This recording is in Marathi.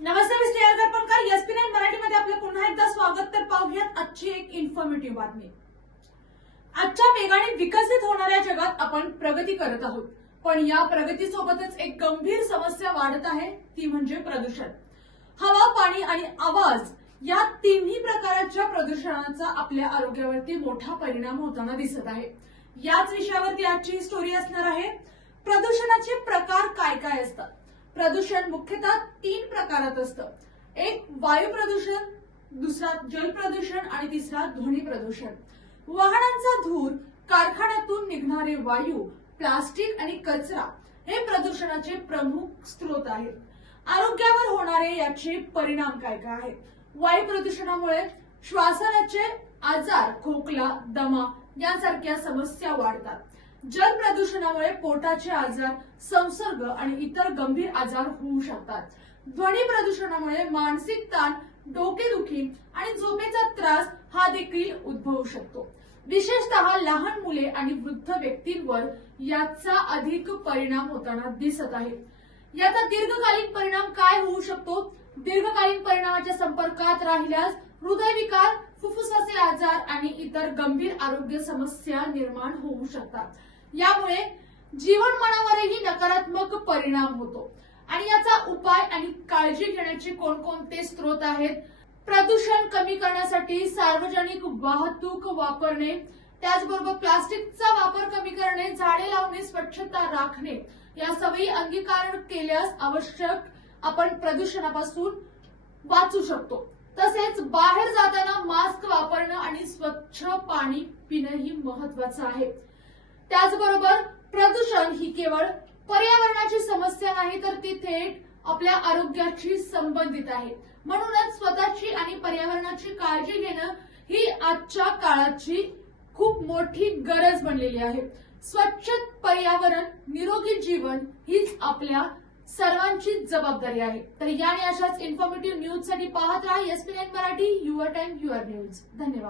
नमस्ते, मी स्नेहल गटपणकर. एसपी9 मराठीमध्ये आपलं पुन्हा एकदा स्वागत. तर पाहूयात आजची एक इन्फॉर्मेटिव्ह बातमी. आजच्या वेगाने विकसित होणाऱ्या जगात आपण प्रगती करत आहोत, पण या प्रगतीसोबतच एक गंभीर समस्या वाढत आहे, ती म्हणजे प्रदूषण. हवा, पाणी आणि आवाज या तिन्ही प्रकाराच्या प्रदूषणाचा आपल्या आरोग्यावरती मोठा परिणाम होताना दिसत आहे. याच विषयावरती आजची ही स्टोरी असणार आहे. प्रदूषणाचे प्रकार काय काय असतात? प्रदूषण मुख्यतः 3 प्रकारात असतं. एक वायू प्रदूषण, दुसरा जल प्रदूषण आणि तिसरा ध्वनी प्रदूषण. वाहनांचा धूर, कारखान्यातून निघणारे वायू, प्लास्टिक आणि कचरा हे प्रदूषणाचे प्रमुख स्रोत आहेत. आरोग्यावर होणारे याचे परिणाम काय काय आहेत? वायू प्रदूषणामुळे श्वासाचे आजार, खोकला, दमा यांसारख्या समस्या वाढतात. जल प्रदूषणामुळे पोटाचे आजार, संसर्ग आणि इतर गंभीर आजार होऊ शकतात. ध्वनी प्रदूषणामुळे मानसिक ताण, डोकेदुखी आणि झोपेचा त्रास हा देखील उद्भवू शकतो. विशेषतः लहान मुले आणि वृद्ध व्यक्तींवर याचा अधिक परिणाम होताना दिसत आहे. याचा दीर्घकालीन परिणाम काय होऊ शकतो? दीर्घकालीन परिणामाच्या संपर्कात राहिल्यास हृदयविकार, फुफ्फुसाचे आजार आणि इतर गंभीर आरोग्य समस्या निर्माण होऊ शकतात. यामुळे जीवनमानावरही नकारात्मक परिणाम होतो. आणि याचा उपाय आणि काळजी घेण्याचे कोणकोणते स्रोत आहेत? प्रदूषण कमी करण्यासाठी सार्वजनिक वाहतूक वापरणे, त्याचबरोबर प्लास्टिकचा वापर कमी करणे, झाडे लावणे, स्वच्छता राखणे या सवयी अंगीकार केल्यास आवश्यक आपण प्रदूषणापासून वाचू शकतो. तसेच बाहेर जाताना मास्क वापरणं आणि स्वच्छ पाणी पिणंही महत्वाचं आहे. त्याचबरोबर प्रदूषण ही केवळ पर्यावरणाची समस्या नाही, तर ती थेट आपल्या आरोग्याशी संबंधित आहे. म्हणूनच स्वतःची आणि पर्यावरणाची काळजी घेणं ही आजच्या काळाची खूप मोठी गरज बनलेली आहे. स्वच्छ पर्यावरण, निरोगी जीवन हीच आपल्या सर्वांची जबाबदारी आहे. तर या आणि अशाच इन्फॉर्मेटिव्ह न्यूजसाठी पाहत राहा एसपी9 Marathi, your time your news. धन्यवाद.